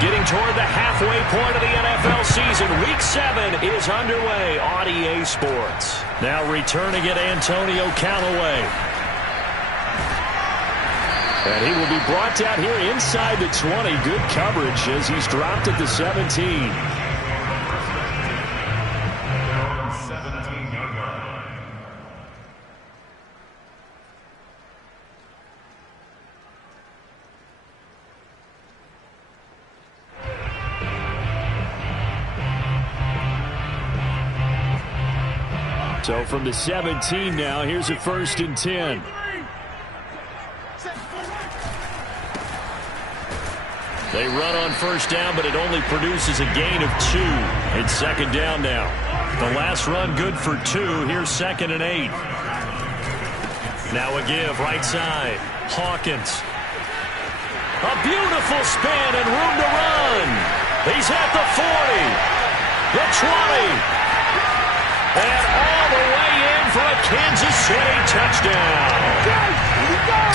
Getting toward the halfway point of the NFL season. Week 7 is underway on EA Sports. Now returning it, Antonio Callaway. And he will be brought down here inside the 20. Good coverage as he's dropped at the 17. So from the 17 now, here's a 1st and 10. They run on 1st down, but it only produces a gain of 2. It's 2nd down now. The last run good for 2. Here's 2nd and 8. Now a give right side. Hawkins. A beautiful spin and room to run. He's at the 40. The 20. And all the way in for a Kansas City touchdown.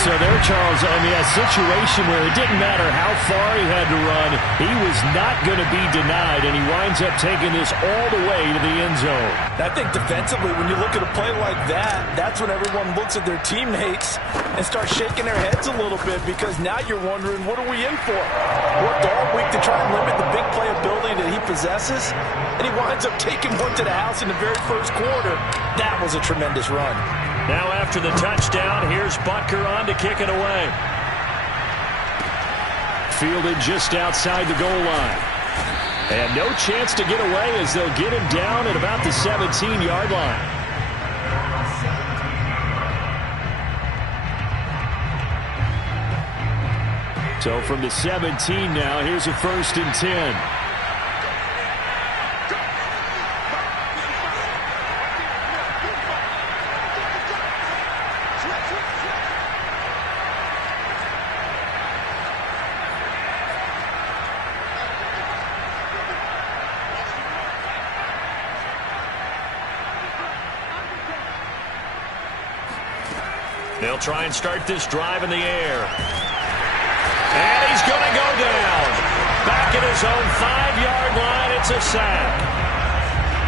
So there, Charles, I mean, a situation where it didn't matter how far he had to run, he was not going to be denied, and he winds up taking this all the way to the end zone. I think defensively, when you look at a play like that, that's when everyone looks at their teammates and starts shaking their heads a little bit, because now you're wondering, what are we in for? Worked all week to try and limit the big play ability that he possesses, and he winds up taking one to the house in the very first quarter. That was a tremendous run. Now after the touchdown, here's Butker on to kick it away. Fielded just outside the goal line. And no chance to get away as they'll get him down at about the 17-yard line. So from the 17 now, here's a 1st and 10. They'll try and start this drive in the air. And he's going to go down. Back at his own 5-yard line, it's a sack.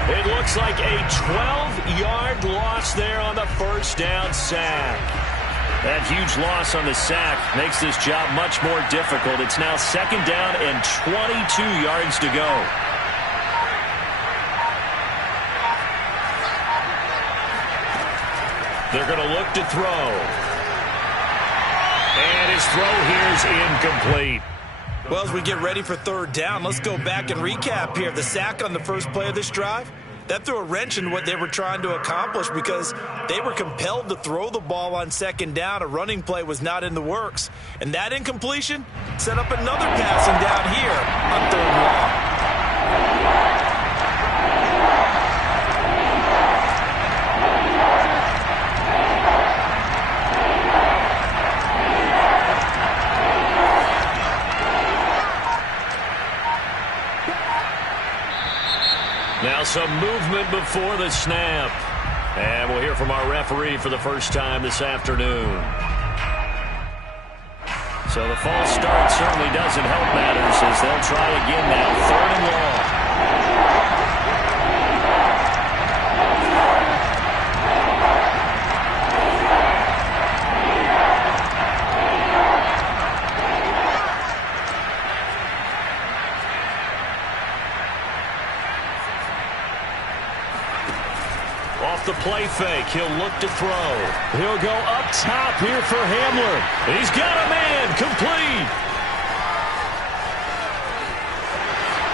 It looks like a 12-yard loss there on the 1st down sack. That huge loss on the sack makes this job much more difficult. It's now 2nd down and 22 yards to go. They're going to look to throw. And his throw here is incomplete. Well, as we get ready for 3rd down, let's go back and recap here. The sack on the first play of this drive, that threw a wrench in what they were trying to accomplish, because they were compelled to throw the ball on 2nd down. A running play was not in the works. And that incompletion set up another passing down here on 3rd and long. Now some movement before the snap. And we'll hear from our referee for the first time this afternoon. So the false start certainly doesn't help matters as they'll try again now. 3rd and long. Off the play fake, he'll look to throw. He'll go up top here for Hamler. He's got a man, complete.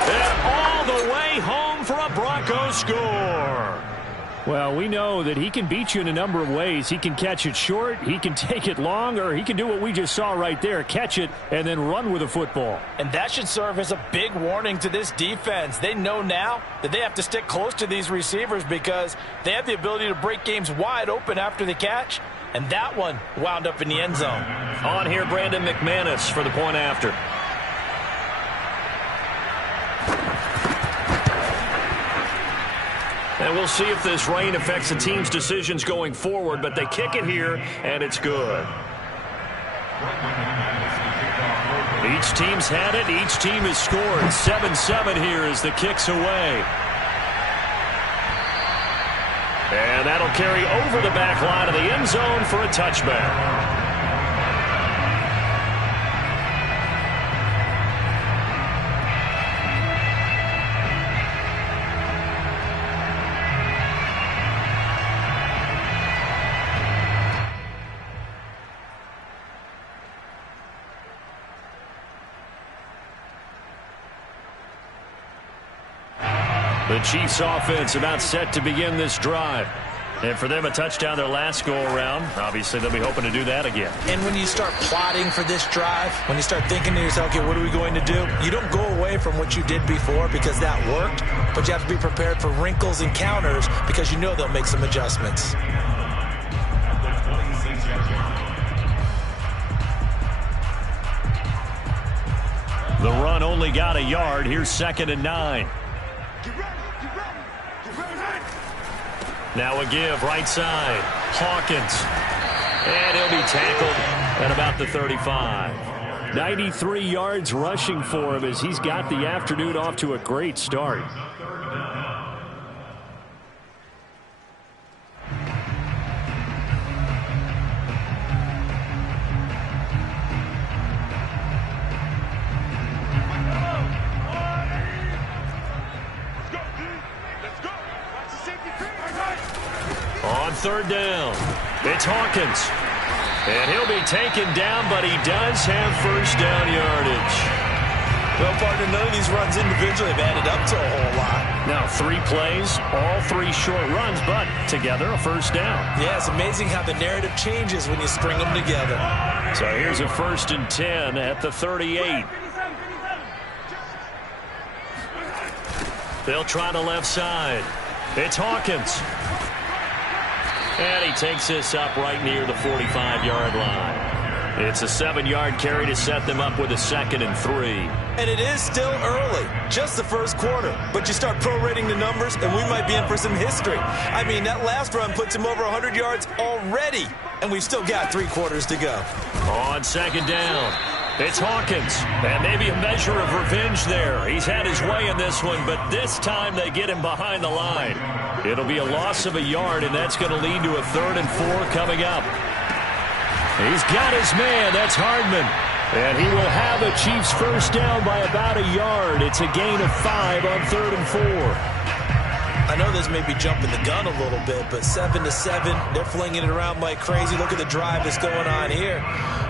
And all the way home for a Broncos score. Well, we know that he can beat you in a number of ways. He can catch it short, he can take it long, or he can do what we just saw right there, catch it and then run with the football. And that should serve as a big warning to this defense. They know now that they have to stick close to these receivers because they have the ability to break games wide open after the catch. And that one wound up in the end zone. On here, Brandon McManus for the point after. And we'll see if this rain affects the team's decisions going forward, but they kick it here, and it's good. Each team's had it. Each team has scored. 7-7 here as the kick's away. And that'll carry over the back line of the end zone for a touchback. The Chiefs offense about set to begin this drive. And for them, a touchdown their last go-around. Obviously, they'll be hoping to do that again. And when you start plotting for this drive, when you start thinking to yourself, okay, what are we going to do? You don't go away from what you did before because that worked, but you have to be prepared for wrinkles and counters because you know they'll make some adjustments. The run only got a yard. Here's 2nd and 9. Now a give, right side. Hawkins. And he'll be tackled at about the 35. 93 yards rushing for him as he's got the afternoon off to a great start. On 3rd down, it's Hawkins. And he'll be taken down, but he does have 1st down yardage. Well, partner, none of these runs individually have added up to a whole lot. Now 3 plays, all 3 short runs, but together a 1st down. Yeah, it's amazing how the narrative changes when you string them together. So here's a 1st and 10 at the 38. They'll try the left side. It's Hawkins. And he takes this up right near the 45-yard line. It's a 7-yard carry to set them up with a 2nd and 3. And it is still early, just the first quarter. But you start prorating the numbers, and we might be in for some history. I mean, that last run puts him over 100 yards already, and we've still got 3 quarters to go. On 2nd down, it's Hawkins. And maybe a measure of revenge there. He's had his way in this one, but this time they get him behind the line. It'll be a loss of a yard, and that's going to lead to a 3rd and 4 coming up. He's got his man. That's Hardman. And he will have a Chiefs 1st down by about a yard. It's a gain of 5 on 3rd and 4. I know this may be jumping the gun a little bit, but 7-7, they're flinging it around like crazy. Look at the drive that's going on here.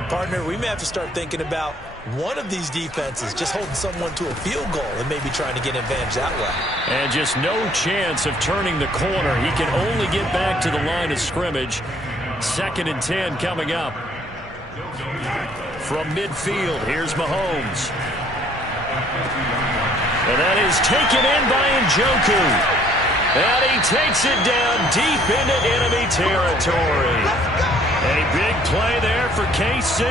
Partner, we may have to start thinking about one of these defenses just holding someone to a field goal and maybe trying to get an advantage that way. And just no chance of turning the corner. He can only get back to the line of scrimmage. 2nd and 10 coming up. From midfield, here's Mahomes. And that is taken in by Njoku. And he takes it down deep into enemy territory. A big play there for KC.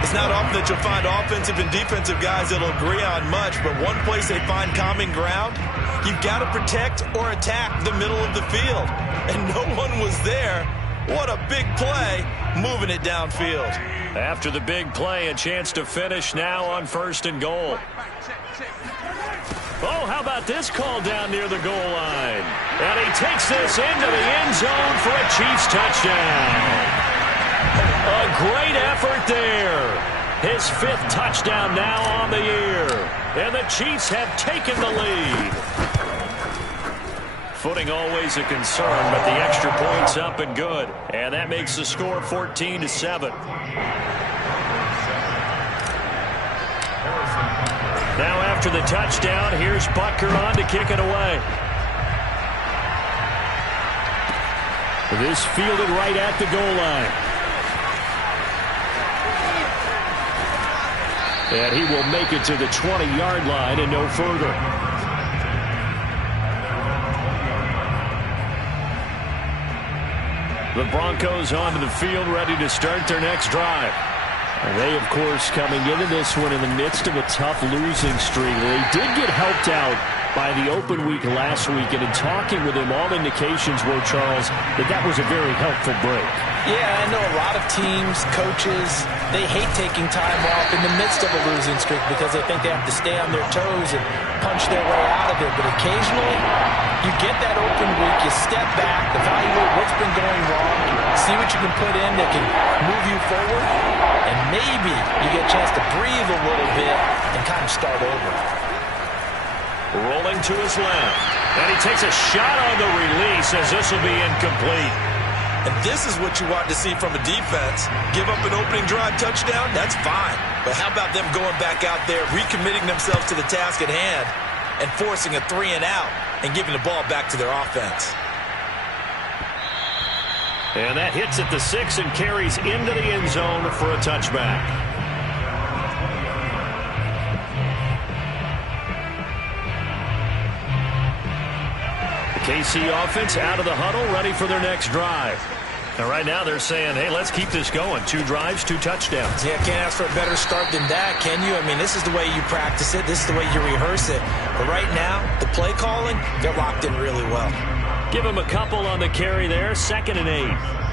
It's not often that you'll find offensive and defensive guys that'll agree on much, but one place they find common ground, you've got to protect or attack the middle of the field. And no one was there. What a big play, moving it downfield. After the big play, a chance to finish now on 1st and goal. Oh, how about this call down near the goal line? And he takes this into the end zone for a Chiefs touchdown. A great effort there. His 5th touchdown now on the year. And the Chiefs have taken the lead. Footing always a concern, but the extra point's up and good. And that makes the score 14-7. Now after the touchdown, here's Butker on to kick it away. This fielded right at the goal line. And he will make it to the 20-yard line and no further. The Broncos onto the field, ready to start their next drive. And they, of course, coming into this one in the midst of a tough losing streak. They did get helped out by the open week last week, and in talking with him, all indications were, Charles, that was a very helpful break. Yeah, I know a lot of teams, coaches, they hate taking time off in the midst of a losing streak because they think they have to stay on their toes and punch their way out of it. But occasionally, you get that open week, you step back, evaluate what's been going wrong, see what you can put in that can move you forward, and maybe you get a chance to breathe a little bit and kind of start over. Rolling to his left. And he takes a shot on the release as this will be incomplete. And this is what you want to see from a defense. Give up an opening drive touchdown, that's fine. But how about them going back out there, recommitting themselves to the task at hand, and forcing a 3-and-out and giving the ball back to their offense. And that hits at the 6 and carries into the end zone for a touchback. KC offense out of the huddle, ready for their next drive. And right now they're saying, hey, let's keep this going. 2 drives, 2 touchdowns. Yeah, can't ask for a better start than that, can you? I mean, this is the way you practice it. This is the way you rehearse it. But right now, the play calling, they're locked in really well. Give them a couple on the carry there. 2nd and 8.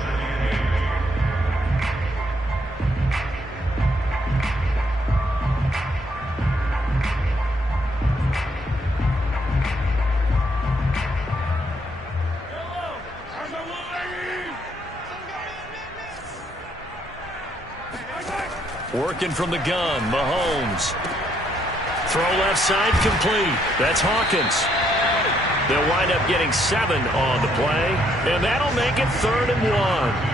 Working from the gun, Mahomes. Throw left side, complete. That's Hawkins. They'll wind up getting 7 on the play, and that'll make it 3rd and 1.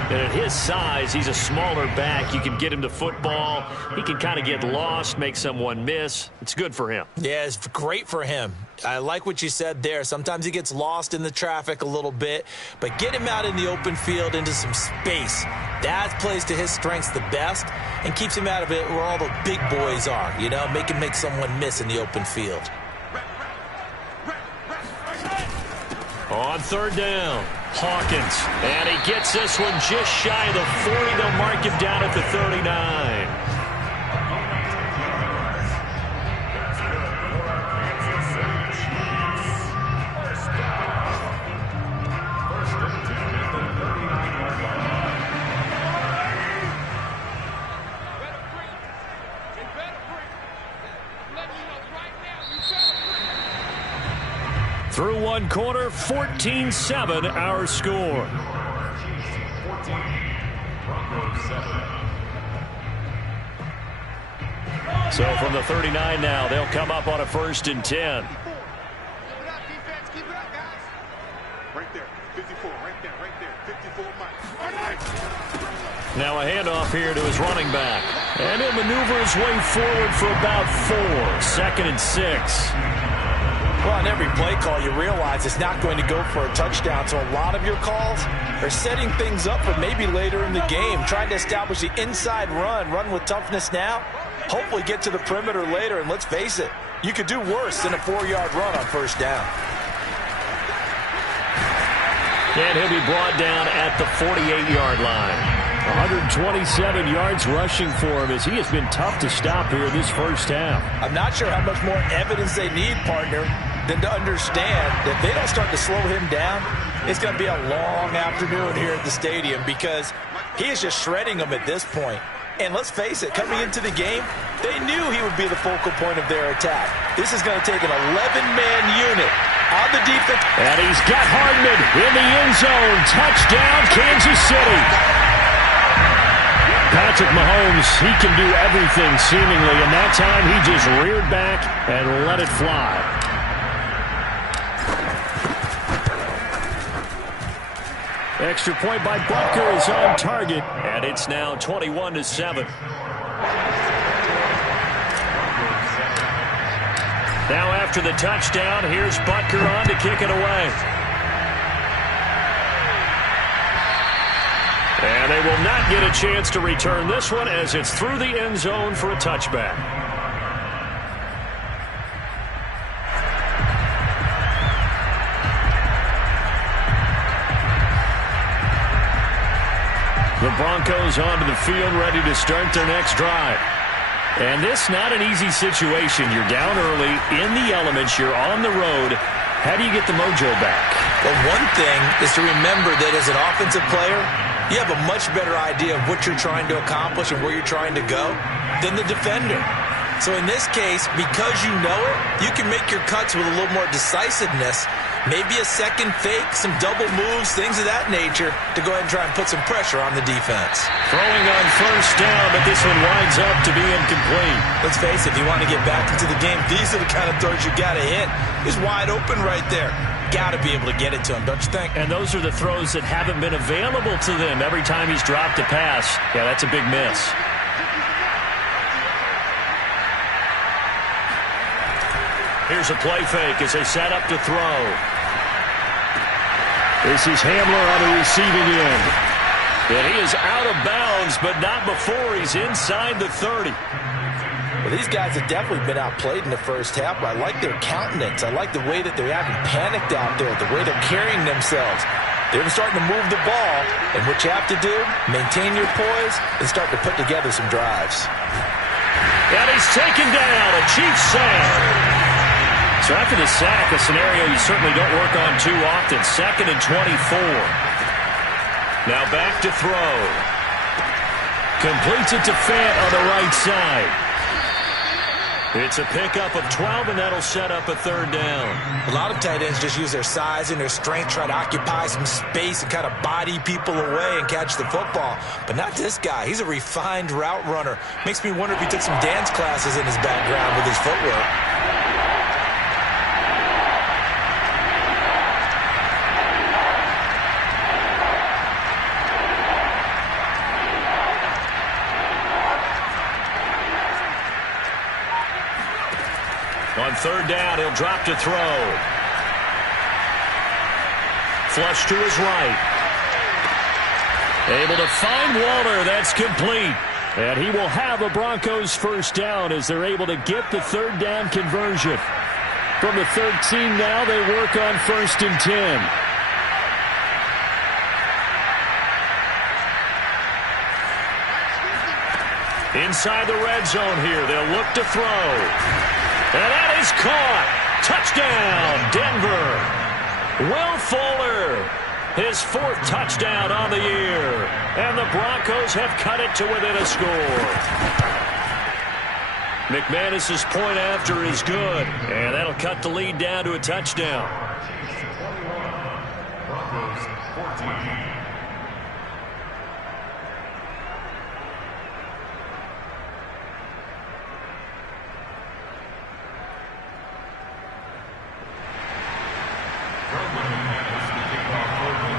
And at his size, he's a smaller back. You can get him to football. He can kind of get lost, make someone miss. It's good for him. Yeah, it's great for him. I like what you said there. Sometimes he gets lost in the traffic a little bit, but get him out in the open field into some space. That plays to his strengths the best and keeps him out of it where all the big boys are, you know, make him make someone miss in the open field. On 3rd down, Hawkins. And he gets this one just shy of the 40. They'll mark him down at the 39. Through 1 quarter, 14-7 our score. So from the 39 now, they'll come up on a 1st and 10. Right there, 54, right there, 54 miles. Now a handoff here to his running back. And he'll maneuver his way forward for about 4. 2nd and 6. Well, on every play call, you realize it's not going to go for a touchdown. So a lot of your calls are setting things up for maybe later in the game, trying to establish the inside run with toughness now, hopefully get to the perimeter later. And let's face it, you could do worse than a 4-yard run on 1st down. And he'll be brought down at the 48-yard line. 127 yards rushing for him as he has been tough to stop here this 1st half. I'm not sure how much more evidence they need, partner, than to understand that if they don't start to slow him down, it's going to be a long afternoon here at the stadium because he is just shredding them at this point. And let's face it, coming into the game, they knew he would be the focal point of their attack. This is going to take an 11-man unit on the defense. And he's got Hardman in the end zone. Touchdown, Kansas City. Patrick Mahomes, he can do everything seemingly, and that time he just reared back and let it fly. Extra point by Butker is on target, and it's now 21-7. Now after the touchdown, here's Butker on to kick it away. And they will not get a chance to return this one as it's through the end zone for a touchback. The Broncos onto the field ready to start their next drive. And this not an easy situation. You're down early, in the elements, you're on the road. How do you get the mojo back? Well, one thing is to remember that as an offensive player, you have a much better idea of what you're trying to accomplish and where you're trying to go than the defender. So in this case, because you know it, you can make your cuts with a little more decisiveness. Maybe a second fake, some double moves, things of that nature to go ahead and try and put some pressure on the defense. Throwing on first down, but this one winds up to be incomplete. Let's face it, if you want to get back into the game, these are the kind of throws you got to hit. He's wide open right there. Got to be able to get it to him, don't you think? And those are the throws that haven't been available to them every time he's dropped a pass. Yeah, that's a big miss. Here's a play fake as they set up to throw. This is Hamler on the receiving end. And he is out of bounds, but not before he's inside the 30. Well, these guys have definitely been outplayed in the first half, but I like their countenance. I like the way that they haven't panicked out there, the way they're carrying themselves. They're starting to move the ball, and what you have to do, maintain your poise and start to put together some drives. And he's taken down, a Chiefs sack. So after the sack, a scenario you certainly don't work on too often. 2nd and 24. Now back to throw. Completes it to Fant on the right side. It's a pickup of 12, and that'll set up a 3rd down. A lot of tight ends just use their size and their strength, try to occupy some space and kind of body people away and catch the football. But not this guy. He's a refined route runner. Makes me wonder if he took some dance classes in his background with his footwork. On 3rd down, he'll drop to throw. Flush to his right. Able to find Waller. That's complete. And he will have a Broncos 1st down as they're able to get the 3rd down conversion. From the 13 now, they work on 1st and 10. Inside the red zone here, they'll look to throw. And that is caught. Touchdown, Denver. Will Fuller, his 4th touchdown on the year. And the Broncos have cut it to within a score. McManus's point after is good. And that'll cut the lead down to a touchdown. Broncos 14. 14.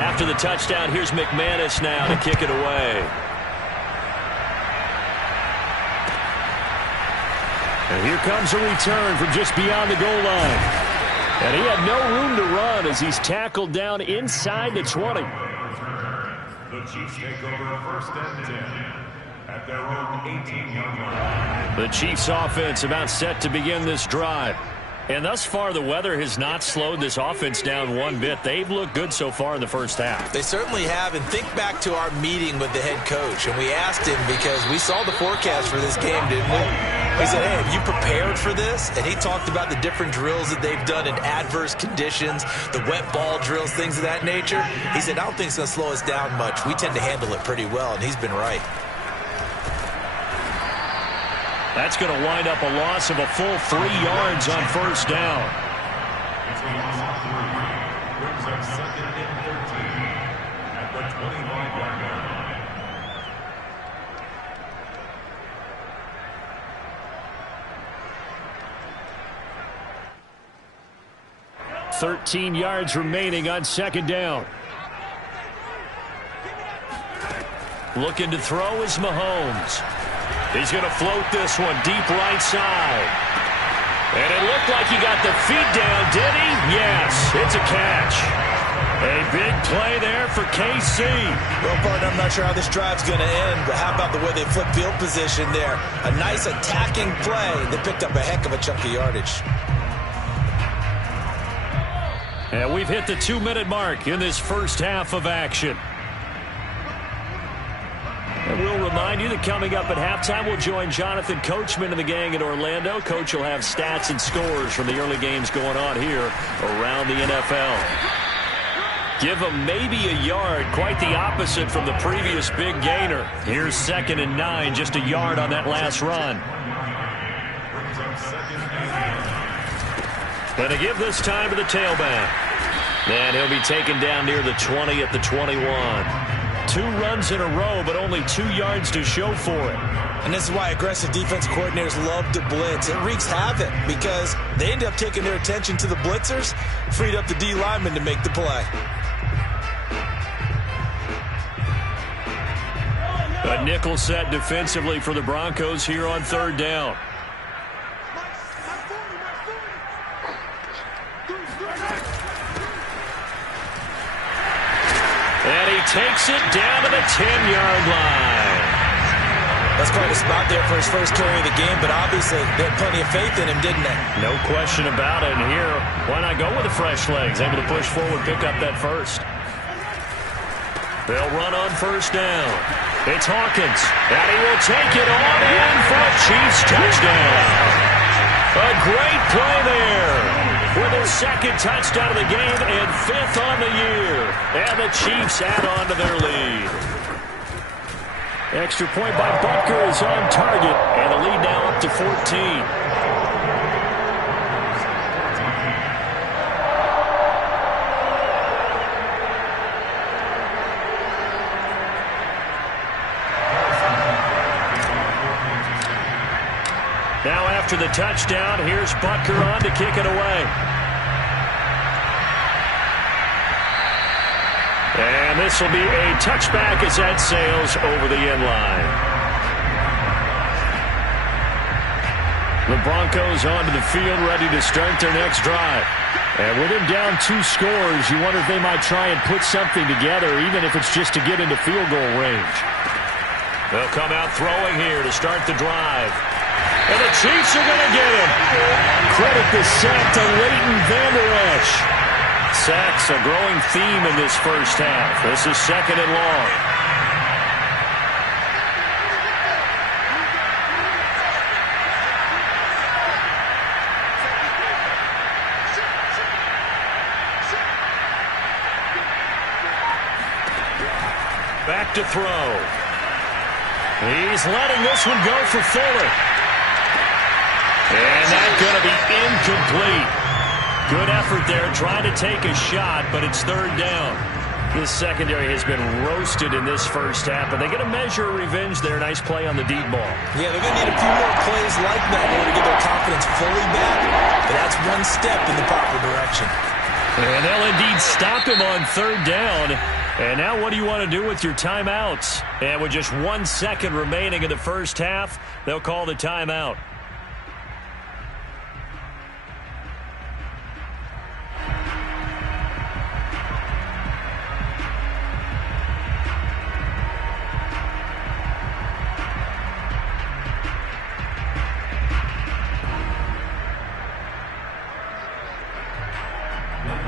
After the touchdown, here's McManus now to kick it away. And here comes a return from just beyond the goal line. And he had no room to run as he's tackled down inside the 20. The Chiefs take over 1st and 10 at their own 18-yard line. The Chiefs offense about set to begin this drive. And thus far, the weather has not slowed this offense down one bit. They've looked good so far in the first half. They certainly have. And think back to our meeting with the head coach. And we asked him because we saw the forecast for this game, didn't we? We said, hey, have you prepared for this? And he talked about the different drills that they've done in adverse conditions, the wet ball drills, things of that nature. He said, I don't think it's going to slow us down much. We tend to handle it pretty well, and he's been right. That's going to wind up a loss of a full 3 yards on 1st down. It's a loss of 3. Brings up 2nd and 13 at the 25-yard line. 13 yards remaining on 2nd down. Looking to throw is Mahomes. He's going to float this one deep right side. And it looked like he got the feet down, did he? Yes, it's a catch. A big play there for KC. Well, partner, I'm not sure how this drive's going to end, but how about the way they flip field position there? A nice attacking play that picked up a heck of a chunk of yardage. And we've hit the 2-minute mark in this first half of action. And we'll remind you that coming up at halftime, we'll join Jonathan Coachman and the gang in Orlando. Coach will have stats and scores from the early games going on here around the NFL. Give him maybe a yard, quite the opposite from the previous big gainer. Here's 2nd and 9, just a yard on that last run. Going to give this time to the tailback. And he'll be taken down near the 20 at the 21. 2 runs in a row, but only 2 yards to show for it. And this is why aggressive defense coordinators love to blitz. It wreaks havoc because they end up taking their attention to the blitzers, freed up the D lineman to make the play. A nickel set defensively for the Broncos here on 3rd down. And he takes it down to the 10-yard line. That's quite a spot there for his first carry of the game, but obviously they had plenty of faith in him, didn't they? No question about it. And here, why not go with the fresh legs? Able to push forward, pick up that first. They'll run on 1st down. It's Hawkins, and he will take it on in for a Chiefs touchdown. A great play there. With his 2nd touchdown of the game and 5th on the year. And the Chiefs add on to their lead. Extra point by Butker is on target. And the lead now up to 14. Now after the touchdown, here's Butker on to kick it away. And this will be a touchback as that sails over the end line. The Broncos onto the field ready to start their next drive. And with him down 2 scores, you wonder if they might try and put something together, even if it's just to get into field goal range. They'll come out throwing here to start the drive. And the Chiefs are going to get him. Credit the sack to Leighton Vander Esch. Sacks a growing theme in this first half. This is 2nd and long. Back to throw. He's letting this one go for Fuller. And that's going to be incomplete. Good effort there, trying to take a shot, but it's 3rd down. This secondary has been roasted in this first half, but they get a measure of revenge there. Nice play on the deep ball. Yeah, they're going to need a few more plays like that in order to get their confidence fully back, but that's one step in the proper direction. And they'll indeed stop him on 3rd down. And now what do you want to do with your timeouts? And with just 1 second remaining in the first half, they'll call the timeout.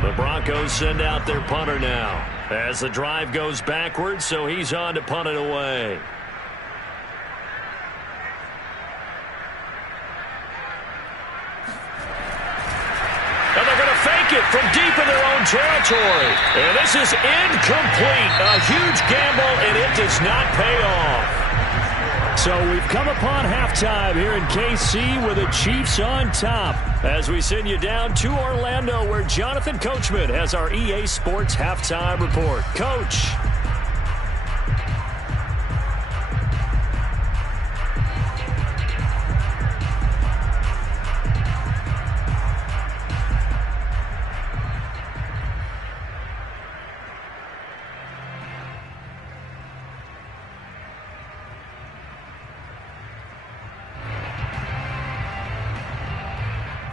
The Broncos send out their punter now as the drive goes backwards, so he's on to punt it away. And they're going to fake it from deep in their own territory. And this is incomplete. A huge gamble, and it does not pay off. So we've come upon halftime here in KC with the Chiefs on top as we send you down to Orlando where Jonathan Coachman has our EA Sports halftime report. Coach.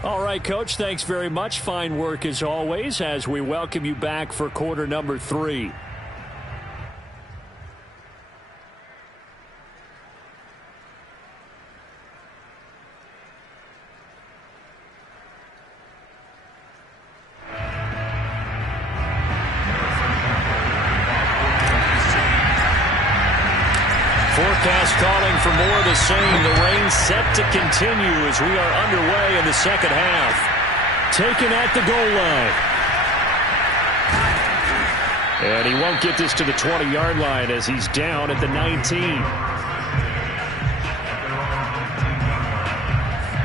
All right, Coach, thanks very much. Fine work as always as we welcome you back for quarter number 3. forecast calling for more of the same. The rain set to continue as we are underway in the second half. Taken at the goal line. And he won't get this to the 20-yard line as he's down at the 19.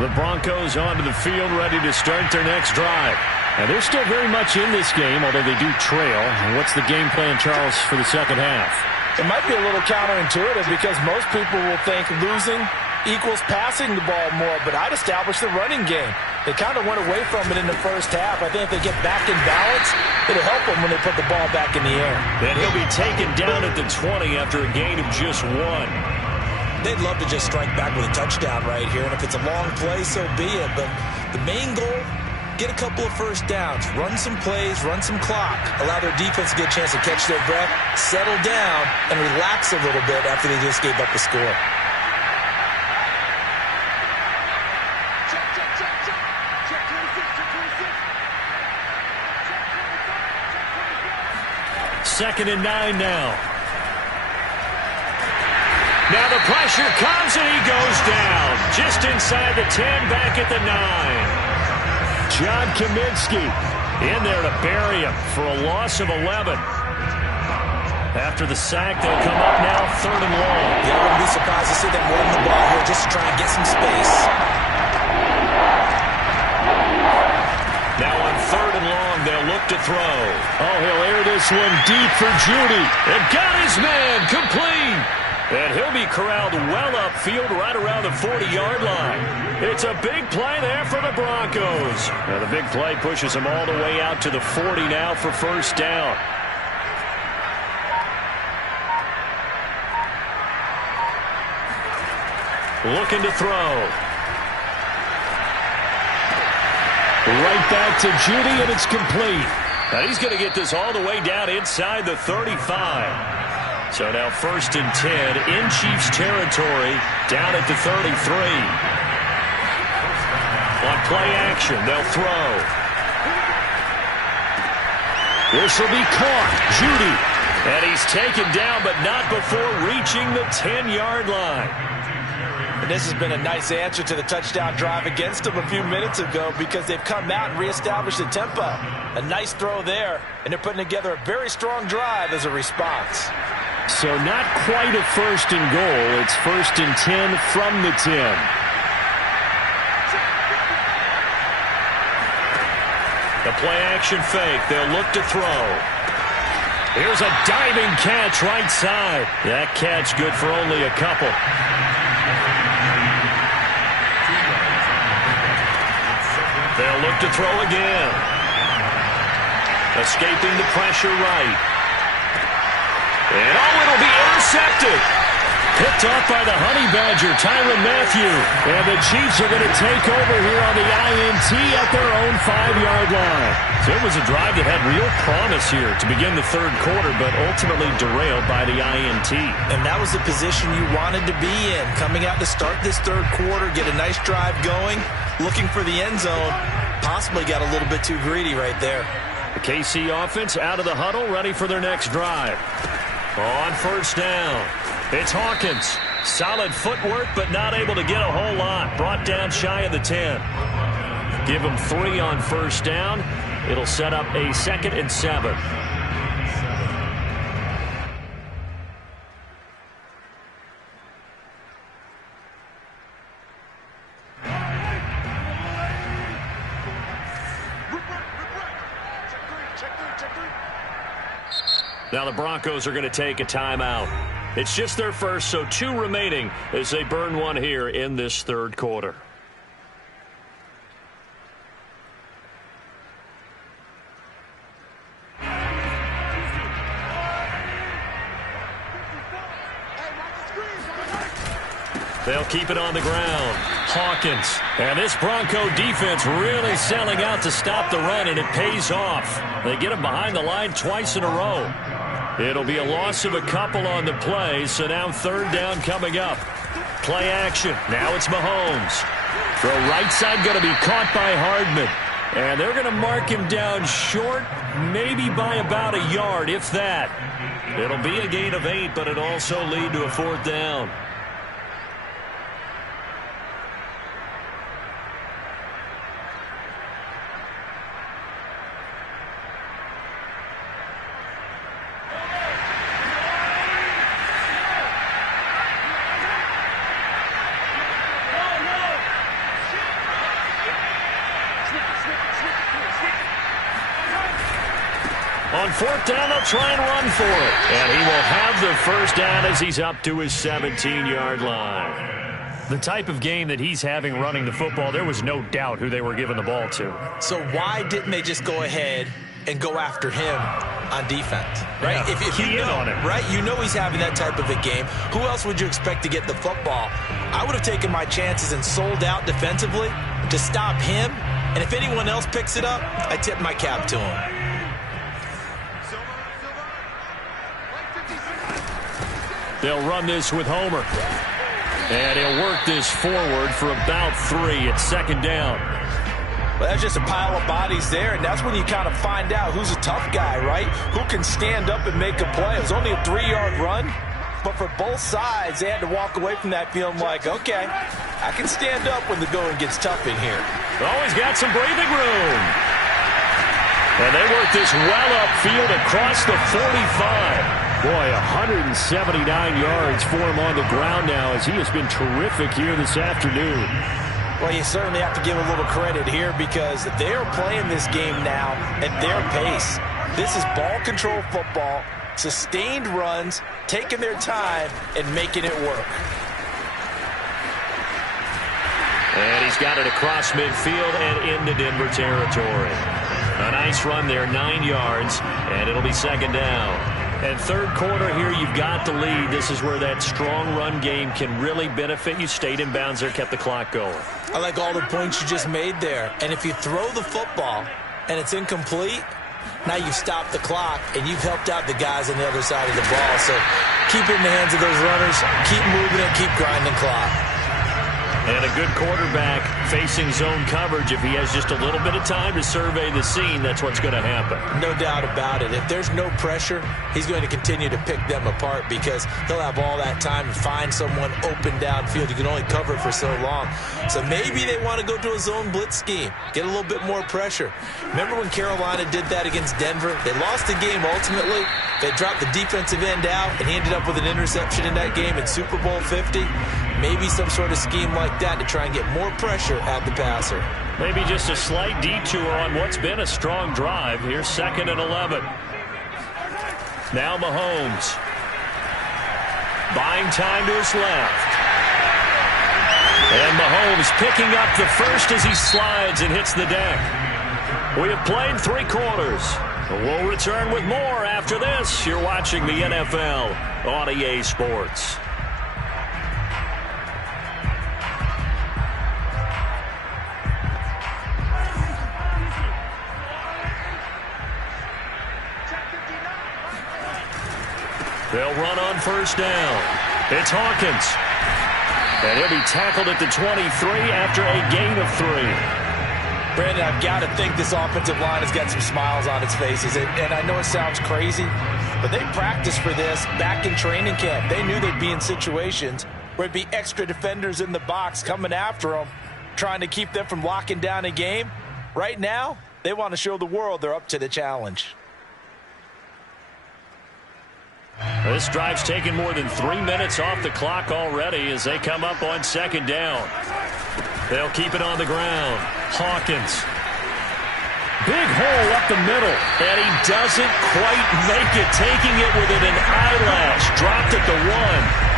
The Broncos onto the field, ready to start their next drive. And they're still very much in this game, although they do trail. And what's the game plan, Charles, for the second half? It might be a little counterintuitive because most people will think losing equals passing the ball more, but I'd establish the running game. They kind of went away from it in the first half. I think if they get back in balance, it'll help them when they put the ball back in the air. And he'll be taken down at the 20 after a gain of just 1. They'd love to just strike back with a touchdown right here, and if it's a long play, so be it. But the main goal, get a couple of first downs, run some plays, run some clock, allow their defense to get a chance to catch their breath, settle down, and relax a little bit after they just gave up the score. Second and 9 now. Now the pressure comes and he goes down. Just inside the 10, back at the 9. John Kaminsky in there to bury him for a loss of 11. After the sack, they'll come up now, third and long. Yeah, I wouldn't be surprised to see them run the ball here just to try and get some space. Now on third and long, they'll look to throw. Oh, he'll air this one deep for Judy. And got his man complete. And he'll be corralled well upfield right around the 40-yard line. It's a big play there for the Broncos. Now the big play pushes them all the way out to the 40 now for first down. Looking to throw. Right back to Judy, and it's complete. Now he's going to get this all the way down inside the 35. So now first and 10 in Chiefs territory, down at the 33. On play action, they'll throw. This will be caught. Judy. And he's taken down, but not before reaching the 10-yard line. And this has been a nice answer to the touchdown drive against them a few minutes ago because they've come out and reestablished the tempo. A nice throw there, and they're putting together a very strong drive as a response. So not quite a first and goal. It's first and 10 from the 10. The play action fake. They'll look to throw. Here's a diving catch right side. That catch good for only a couple. They'll look to throw again. Escaping the pressure right. And it'll be intercepted. Picked off by the Honey Badger, Tyrann Mathieu. And the Chiefs are going to take over here on the INT at their own 5-yard line. So it was a drive that had real promise here to begin the third quarter, but ultimately derailed by the INT. And that was the position you wanted to be in. Coming out to start this third quarter, get a nice drive going, looking for the end zone. Possibly got a little bit too greedy right there. The KC offense out of the huddle, ready for their next drive. On first down, it's Hawkins. Solid footwork, but not able to get a whole lot. Brought down shy of the 10. Give him 3 on first down. It'll set up a 2nd and 7. Now the Broncos are going to take a timeout. It's just their first, so 2 remaining as they burn one here in this third quarter. They'll keep it on the ground. Hawkins. And this Bronco defense really selling out to stop the run, and it pays off. They get him behind the line twice in a row. It'll be a loss of a couple on the play, so now third down coming up. Play action. Now it's Mahomes. Throw right side going to be caught by Hardman. And they're going to mark him down short, maybe by about a yard, if that. It'll be a gain of 8, but it'll also lead to a 4th down. On 4th down, they'll try and run for it. And he will have the 1st down as he's up to his 17-yard line. The type of game that he's having running the football, there was no doubt who they were giving the ball to. So why didn't they just go ahead and go after him on defense? Right? Yeah, if you know, on him. right? You know he's having that type of a game. Who else would you expect to get the football? I would have taken my chances and sold out defensively to stop him. And if anyone else picks it up, I tip my cap to him. They'll run this with Homer. And he'll work this forward for about 3 at 2nd down. Well, that's just a pile of bodies there, and that's when you kind of find out who's a tough guy, right? Who can stand up and make a play. It was only a 3-yard run, but for both sides, they had to walk away from that feeling like, okay, I can stand up when the going gets tough in here. Always got some breathing room. And they work this well upfield across the 45. Boy, 179 yards for him on the ground now as he has been terrific here this afternoon. Well, you certainly have to give a little credit here because they are playing this game now at their pace. This is ball control football, sustained runs, taking their time and making it work. And he's got it across midfield and into Denver territory. A nice run there, 9 yards, and it'll be 2nd down. And 3rd quarter here, you've got the lead. This is where that strong run game can really benefit you. Stayed in bounds there, kept the clock going. I like all the points you just made there. And if you throw the football and it's incomplete, now you've stopped the clock and you've helped out the guys on the other side of the ball. So keep it in the hands of those runners, keep moving it, keep grinding clock. And a good quarterback facing zone coverage. If he has just a little bit of time to survey the scene, that's what's going to happen. No doubt about it. If there's no pressure, he's going to continue to pick them apart because he'll have all that time to find someone open downfield. You can only cover for so long. So maybe they want to go to a zone blitz scheme, get a little bit more pressure. Remember when Carolina did that against Denver? They lost the game ultimately. They dropped the defensive end out, and he ended up with an interception in that game in Super Bowl 50. Maybe some sort of scheme like that to try and get more pressure at the passer. Maybe just a slight detour on what's been a strong drive. Here's 2nd and 11. Now Mahomes. Buying time to his left. And Mahomes picking up the 1st as he slides and hits the deck. We have played 3 quarters. We'll return with more after this. You're watching the NFL on EA Sports. They'll run on 1st down. It's Hawkins. And he'll be tackled at the 23 after a gain of 3. Brandon, I've got to think this offensive line has got some smiles on its faces. And I know it sounds crazy, but they practiced for this back in training camp. They knew they'd be in situations where it'd be extra defenders in the box coming after them, trying to keep them from locking down a game. Right now, they want to show the world they're up to the challenge. This drive's taken more than 3 minutes off the clock already as they come up on 2nd down. They'll keep it on the ground. Hawkins. Big hole up the middle. And he doesn't quite make it, taking it within an eyelash. Dropped at the 1.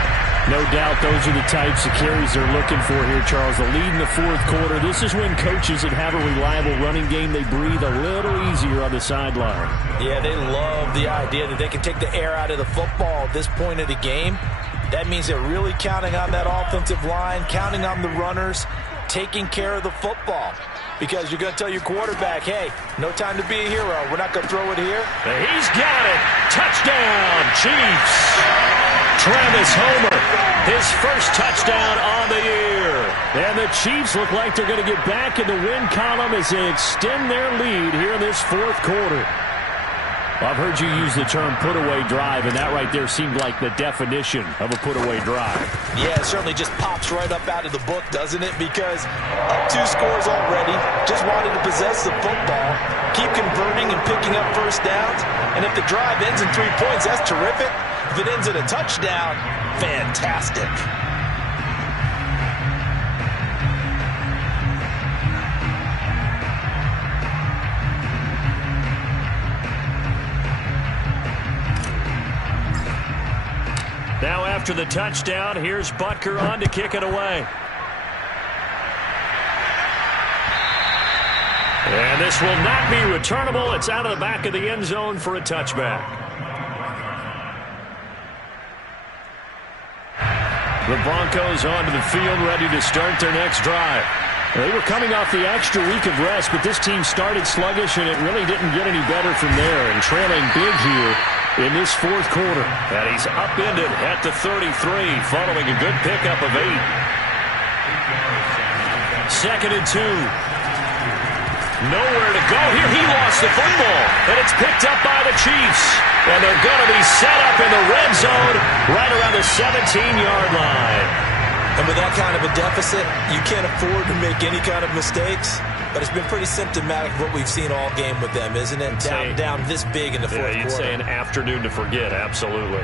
No doubt those are the types of carries they're looking for here, Charles. The lead in the 4th quarter. This is when coaches that have a reliable running game, they breathe a little easier on the sideline. Yeah, they love the idea that they can take the air out of the football at this point of the game. That means they're really counting on that offensive line, counting on the runners, taking care of the football. Because you're going to tell your quarterback, hey, no time to be a hero. We're not going to throw it here. He's got it. Touchdown, Chiefs. Travis Homer, his 1st touchdown on the year. And the Chiefs look like they're going to get back in the win column as they extend their lead here in this fourth quarter. I've heard you use the term put-away drive, and that right there seemed like the definition of a put-away drive. Yeah, it certainly just pops right up out of the book, doesn't it? Because up 2 scores already, just wanted to possess the football, keep converting and picking up first downs, and if the drive ends in 3 points, that's terrific. If it ends in a touchdown, fantastic. Now after the touchdown, here's Butker on to kick it away. And this will not be returnable. It's out of the back of the end zone for a touchback. The Broncos onto the field, ready to start their next drive. They were coming off the extra week of rest, but this team started sluggish, and it really didn't get any better from there. And trailing big here in this fourth quarter. And he's upended at the 33 following a good pickup of 8. 2nd and 2. Nowhere to go here. He lost the football. And it's picked up by the Chiefs. And they're going to be set up in the red zone right around the 17-yard line. And with that kind of a deficit, you can't afford to make any kind of mistakes. But it's been pretty symptomatic of what we've seen all game with them, isn't it? Down this big in the fourth quarter. You'd say an afternoon to forget, absolutely.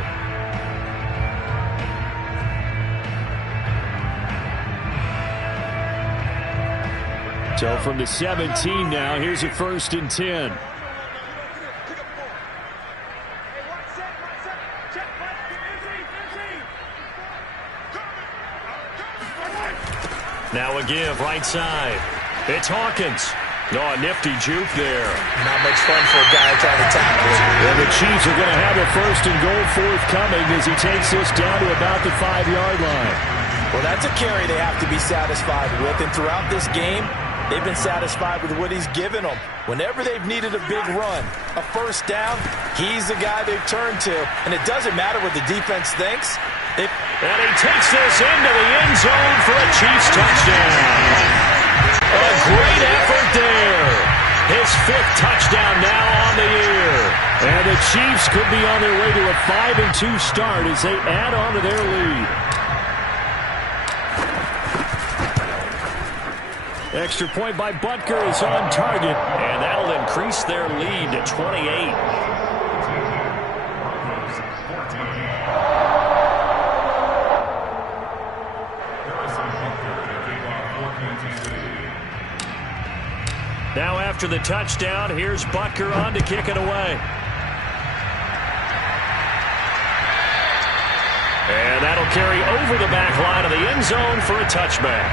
So from the 17 now, here's a 1st and 10. Now a give, right side. It's Hawkins. Oh, a nifty juke there. Not much fun for a guy trying to tackle it. And the Chiefs are going to have a 1st and goal forthcoming as he takes this down to about the 5-yard line. Well, that's a carry they have to be satisfied with. And throughout this game, they've been satisfied with what he's given them. Whenever they've needed a big run, a 1st down, he's the guy they've turned to. And it doesn't matter what the defense thinks. And he takes this into the end zone for a Chiefs touchdown. A great effort there. His 5th touchdown now on the year. And the Chiefs could be on their way to a 5-2 start as they add on to their lead. Extra point by Butker is on target. And that'll increase their lead to 28. Now after the touchdown, here's Butker on to kick it away. And that'll carry over the back line of the end zone for a touchback.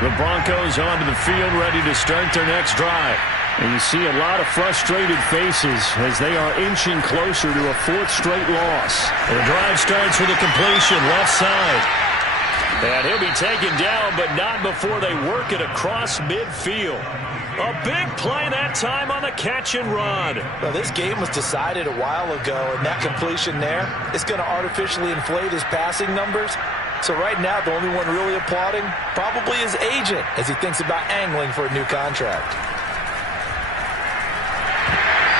The Broncos onto the field, ready to start their next drive. And you see a lot of frustrated faces as they are inching closer to a 4th straight loss. The drive starts with a completion left side. And he'll be taken down, but not before they work it across midfield. A big play that time on the catch and run. Well, this game was decided a while ago, and that completion there is going to artificially inflate his passing numbers. So right now, the only one really applauding probably his agent as he thinks about angling for a new contract.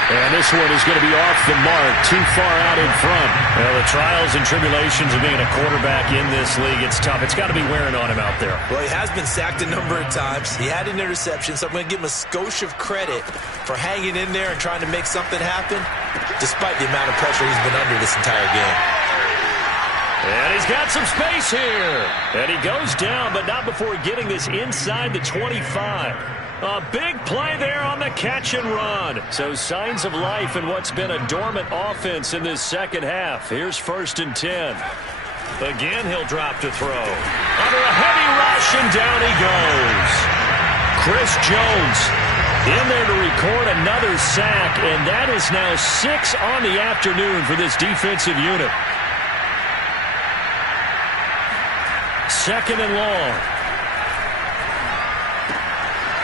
And this one is going to be off the mark, too far out in front. Well, the trials and tribulations of being a quarterback in this league, it's tough. It's got to be wearing on him out there. Well, he has been sacked a number of times. He had an interception, so I'm going to give him a skosh of credit for hanging in there and trying to make something happen, despite the amount of pressure he's been under this entire game. And he's got some space here. And he goes down, but not before getting this inside the 25. A big play there on the catch and run. So signs of life in what's been a dormant offense in this second half. Here's 1st and 10. Again, he'll drop to throw. Under a heavy rush, and down he goes. Chris Jones in there to record another sack, and that is now 6 on the afternoon for this defensive unit. 2nd and long.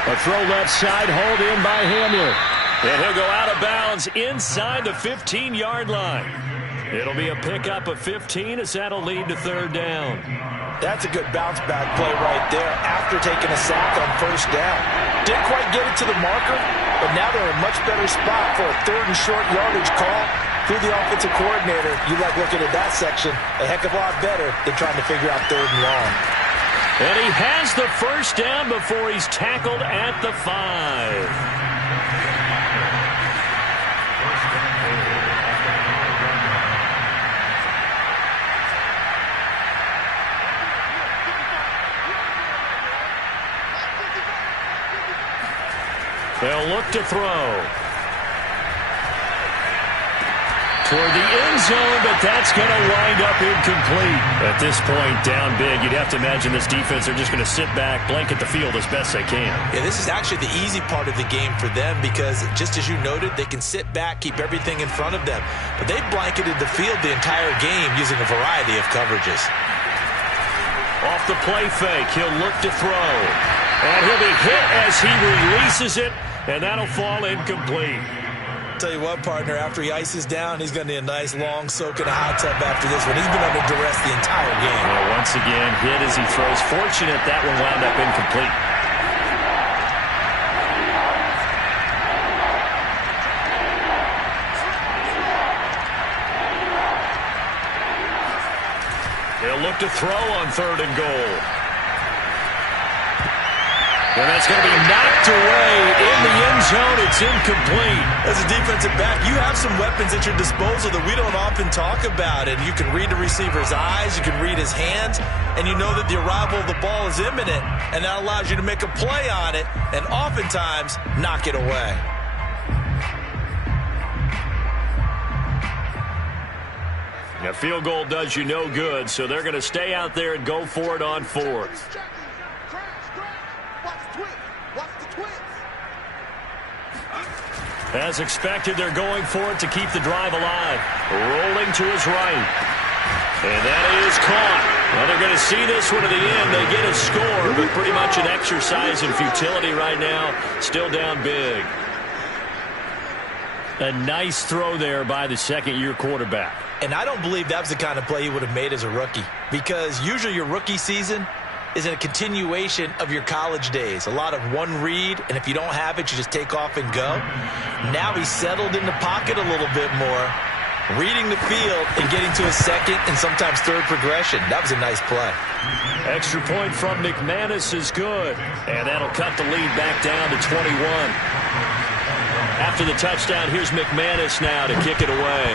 A throw left side, hauled in by Hamler. And he'll go out of bounds inside the 15-yard line. It'll be a pickup of 15 as that'll lead to third down. That's a good bounce-back play right there after taking a sack on first down. Didn't quite get it to the marker, but now they're in a much better spot for a third and short yardage call. Through the offensive coordinator, you like looking at that section a heck of a lot better than trying to figure out third and long. And he has the first down before he's tackled at the 5. They'll look to throw. Toward the end zone, but that's going to wind up incomplete. At this point, down big, you'd have to imagine this defense are just going to sit back, blanket the field as best they can. Yeah, this is actually the easy part of the game for them because, just as you noted, they can sit back, keep everything in front of them. But they blanketed the field the entire game using a variety of coverages. Off the play fake, he'll look to throw. And he'll be hit as he releases it, and that'll fall incomplete. Tell you what, partner, after he ices down, he's going to need a nice long soak in a hot tub after this one. He's been under duress the entire game. Well, once again, hit as he throws. Fortunate that one wound up incomplete. They'll look to throw on third and goal. And that's going to be knocked away in the end zone. It's incomplete. As a defensive back, you have some weapons at your disposal that we don't often talk about. And you can read the receiver's eyes, you can read his hands, and you know that the arrival of the ball is imminent. And that allows you to make a play on it and oftentimes knock it away. A field goal does you no good, so they're going to stay out there and go for it on fourth. As expected, they're going for it to keep the drive alive. Rolling to his right. And that is caught. Well, they're going to see this one to the end. They get a score, but pretty much an exercise in futility right now. Still down big. A nice throw there by the second-year quarterback. And I don't believe that was the kind of play he would have made as a rookie. Because usually your rookie season is a continuation of your college days. A lot of one read, and if you don't have it, you just take off and go. Now he's settled in the pocket a little bit more, reading the field and getting to a second and sometimes third progression. That was a nice play. Extra point from McManus is good. And that'll cut the lead back down to 21. After the touchdown, here's McManus now to kick it away.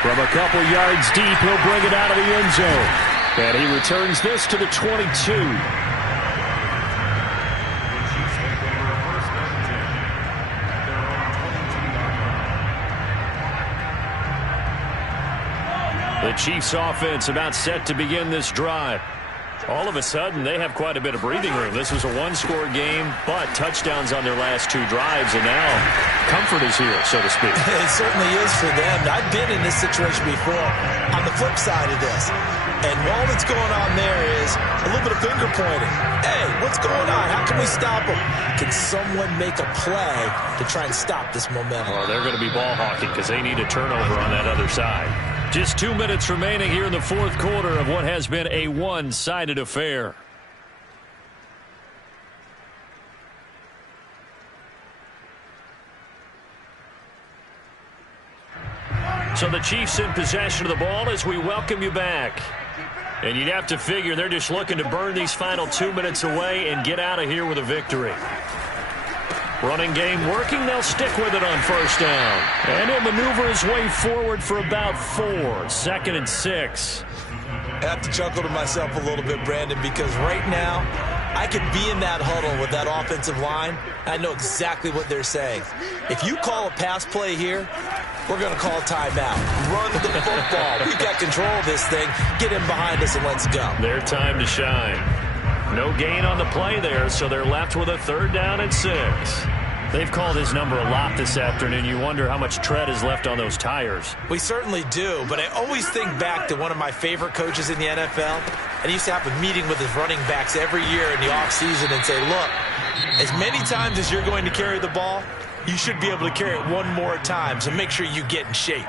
From a couple yards deep, he'll bring it out of the end zone. And he returns this to the 22. The Chiefs offense about set to begin this drive. All of a sudden, they have quite a bit of breathing room. This was a one-score game, but touchdowns on their last two drives, and now comfort is here, so to speak. It certainly is for them. I've been in this situation before on the flip side of this. And all that's going on there is a little bit of finger pointing. Hey, what's going on? How can we stop them? Can someone make a play to try and stop this momentum? Well, they're going to be ball hawking because they need a turnover on that other side. Just 2 minutes remaining here in the fourth quarter of what has been a one-sided affair. So the Chiefs in possession of the ball as we welcome you back. And you'd have to figure they're just looking to burn these final 2 minutes away and get out of here with a victory. Running game working, they'll stick with it on first down. And he'll maneuver his way forward for about 4. 2nd and 6. I have to chuckle to myself a little bit, Brandon, because right now I could be in that huddle with that offensive line. I know exactly what they're saying. If you call a pass play here, we're going to call a timeout. Run the football. We've got control of this thing. Get in behind us and let's go. Their time to shine. No gain on the play there, so they're left with a 3rd down and 6. They've called his number a lot this afternoon. You wonder how much tread is left on those tires. We certainly do, but I always think back to one of my favorite coaches in the NFL, and he used to have a meeting with his running backs every year in the offseason and say, look, as many times as you're going to carry the ball, you should be able to carry it one more time, so make sure you get in shape.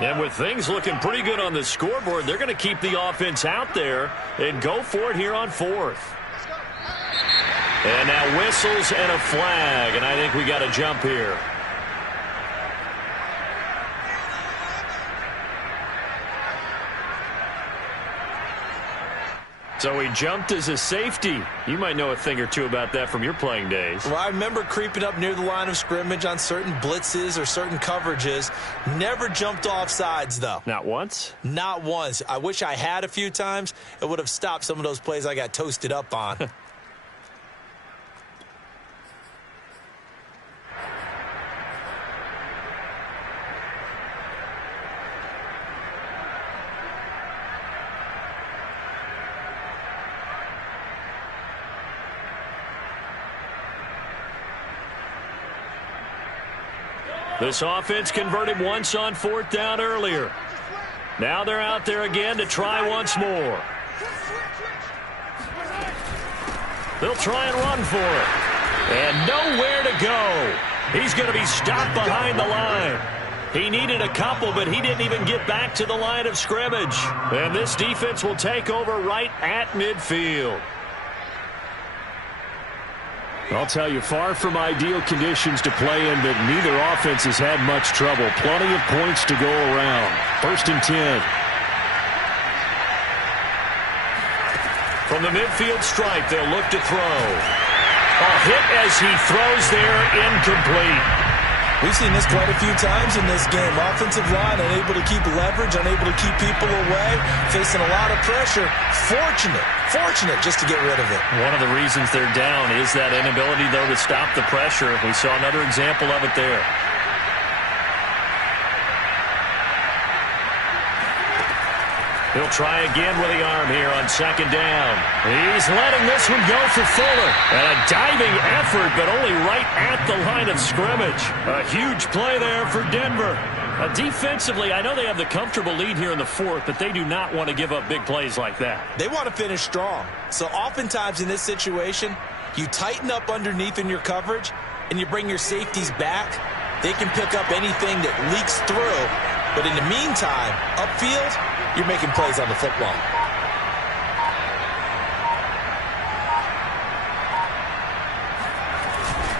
And with things looking pretty good on the scoreboard, they're going to keep the offense out there and go for it here on fourth. And now whistles and a flag, and I think we got a jump here. So he jumped as a safety. You might know a thing or two about that from your playing days. Well, I remember creeping up near the line of scrimmage on certain blitzes or certain coverages. Never jumped off sides, though. Not once? Not once. I wish I had a few times. It would have stopped some of those plays I got toasted up on. This offense converted once on fourth down earlier. Now they're out there again to try once more. They'll try and run for it. And nowhere to go. He's going to be stopped behind the line. He needed a couple, but he didn't even get back to the line of scrimmage. And this defense will take over right at midfield. I'll tell you, far from ideal conditions to play in, but neither offense has had much trouble. Plenty of points to go around. 1st and 10. From the midfield stripe, they'll look to throw. A hit as he throws there, incomplete. We've seen this quite a few times in this game. Offensive line unable to keep leverage, unable to keep people away, facing a lot of pressure. Fortunate just to get rid of it. One of the reasons they're down is that inability, though, to stop the pressure. We saw another example of it there. He'll try again with the arm here on 2nd down. He's letting this one go for Fuller. And a diving effort, but only right at the line of scrimmage. A huge play there for Denver. Defensively, I know they have the comfortable lead here in the 4th, but they do not want to give up big plays like that. They want to finish strong. So oftentimes in this situation, you tighten up underneath in your coverage, and you bring your safeties back. They can pick up anything that leaks through. But in the meantime, upfield, you're making plays on the football.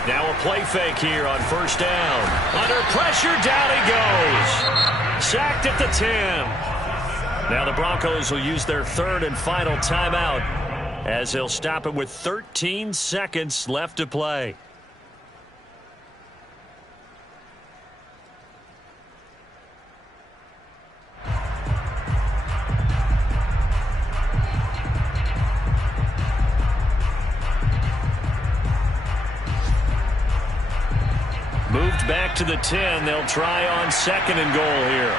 Now a play fake here on 1st down. Under pressure, down he goes. Sacked at the 10. Now the Broncos will use their 3rd and final timeout as they'll stop it with 13 seconds left to play. Moved back to the 10. They'll try on 2nd and goal here.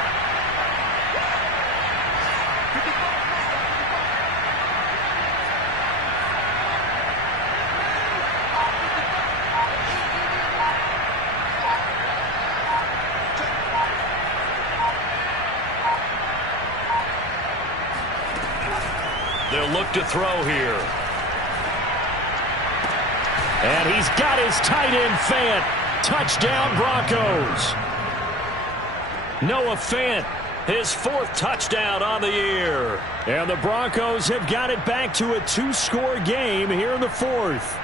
They'll look to throw here. And he's got his tight end Fant. Touchdown, Broncos. Noah Fant, his 4th touchdown on the year. And the Broncos have got it back to a 2-score game here in the 4th.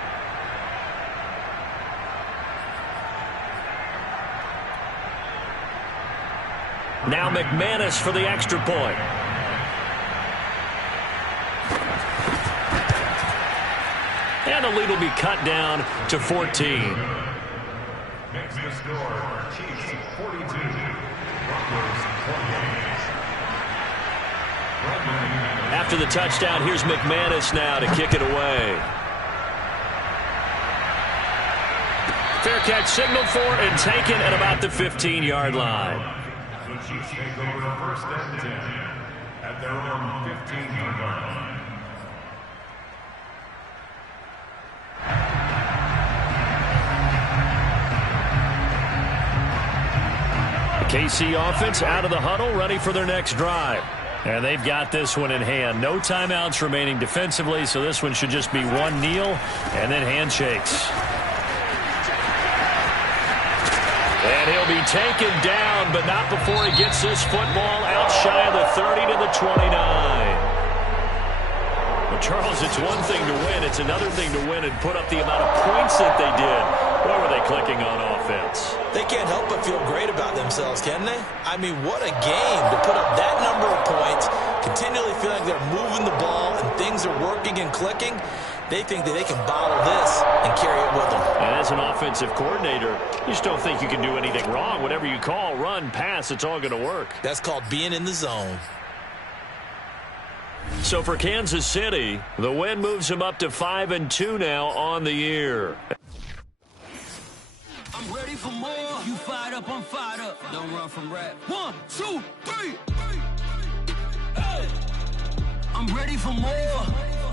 Now McManus for the extra point. And the lead will be cut down to 14. Makes the score, Chiefs 42, Broncos 28. After the touchdown, here's McManus now to kick it away. Fair catch signaled for and taken at about the 15-yard line. The Chiefs take over first and 10 at their own 15-yard line. KC offense out of the huddle, ready for their next drive. And they've got this one in hand. No timeouts remaining defensively, so this one should just be one kneel and then handshakes. And he'll be taken down, but not before he gets this football out shy of the 30 to the 29. Well, Charles, it's one thing to win. It's another thing to win and put up the amount of points that they did. Boy, were they clicking on offense. They can't help but feel great about themselves, can they? I mean, what a game to put up that number of points, continually feeling like they're moving the ball and things are working and clicking. They think that they can bottle this and carry it with them. And as an offensive coordinator, you just don't think you can do anything wrong. Whatever you call, run, pass, it's all going to work. That's called being in the zone. So for Kansas City, the win moves them up to 5-2 now on the year. I'm ready for more. You fired up, I'm fired up. Don't run from rap. 1, 2, 3. Hey. I'm ready for more.